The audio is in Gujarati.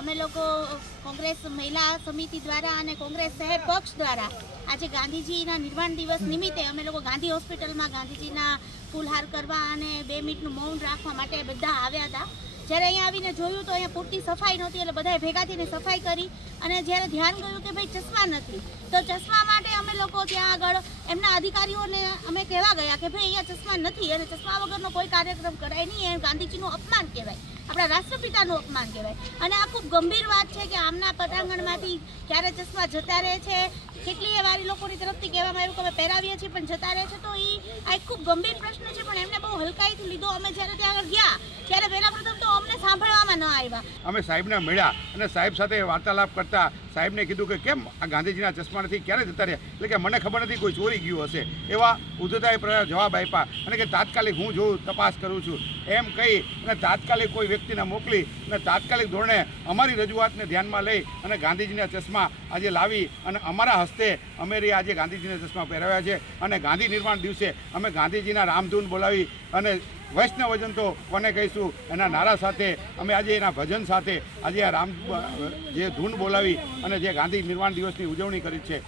અમે લોકો કોંગ્રેસ મહિલા સમિતિ દ્વારા અને કોંગ્રેસ શહેર પક્ષ દ્વારા આજે ગાંધીજીના નિર્વાણ દિવસ નિમિત્તે અમે લોકો ગાંધી હોસ્પિટલમાં ગાંધીજીના ફૂલહાર કરવા અને બે મિનિટનું મૌન રાખવા માટે બધા આવ્યા હતા. જ્યારે અહીંયા આવીને જોયું તો અહીંયા પૂરતી સફાઈ નહોતી એટલે બધાએ ભેગા થઈને સફાઈ કરી અને જ્યારે ધ્યાન ગયું કે ભાઈ ચશ્મા નથી, તો ચશ્મા માટે અમે લોકો ત્યાં આગળ એમના અધિકારીઓને અમે કહેવા ગયા કે ભાઈ અહીંયા ચશ્મા નથી અને ચશ્મા વગરનો કોઈ કાર્યક્રમ કરાય નહીં એ ગાંધીજીનું અપમાન કહેવાય. આપણા રાષ્ટ્રપિતાનું અપમાન કહેવાય. અને આ ખૂબ ગંભીર વાત છે કે આમના પટાંગણમાંથી ક્યારે ચશ્મા જતા રહે છે. કેટલી વારી લોકોની તરફથી કહેવામાં આવ્યું કે અમે પહેરાવીએ છીએ, પણ જતા રહે છે. તો એ આ એક ખૂબ ગંભીર પ્રશ્ન છે, પણ એમને બહુ હલકાઈથી લીધો. અમે જ્યારે ત્યાં આગળ ગયા, ત્યારે પહેલા સાંભળવામાં ન આવ્યા. અમે સાહેબને મળ્યા અને સાહેબ સાથે વાર્તાલાપ કરતા સાહેબને કીધું કે કેમ આ ગાંધીજીના ચશ્મા નથી, ક્યારે જતા રહ્યા? એટલે કે મને ખબર નથી, કોઈ ચોરી ગયું હશે. એવા ઉદ્ધતાએ જવાબ આપ્યા અને કે તાત્કાલિક હું જોઉં, તપાસ કરું છું. એમ કહી અને તાત્કાલિક કોઈ વ્યક્તિને મોકલી અને તાત્કાલિક ધોરણે અમારી રજૂઆતને ધ્યાનમાં લઈ અને ગાંધીજીના ચશ્મા આજે લાવી અને અમારા હસ્તે અમે આજે ગાંધીજીના ચશ્મા પહેરાવ્યા છે. અને ગાંધી નિર્માણ દિવસે અમે ગાંધીજીના રામધૂન બોલાવી અને વૈષ્ણવજન તો કોને કહીશું એના નારા સાથે અમે આજે એના ભજન સાથે આજે આ રામ જે ધૂન બોલાવી અને જે ગાંધી નિર્વાણ દિવસની ઉજવણી કરી છે!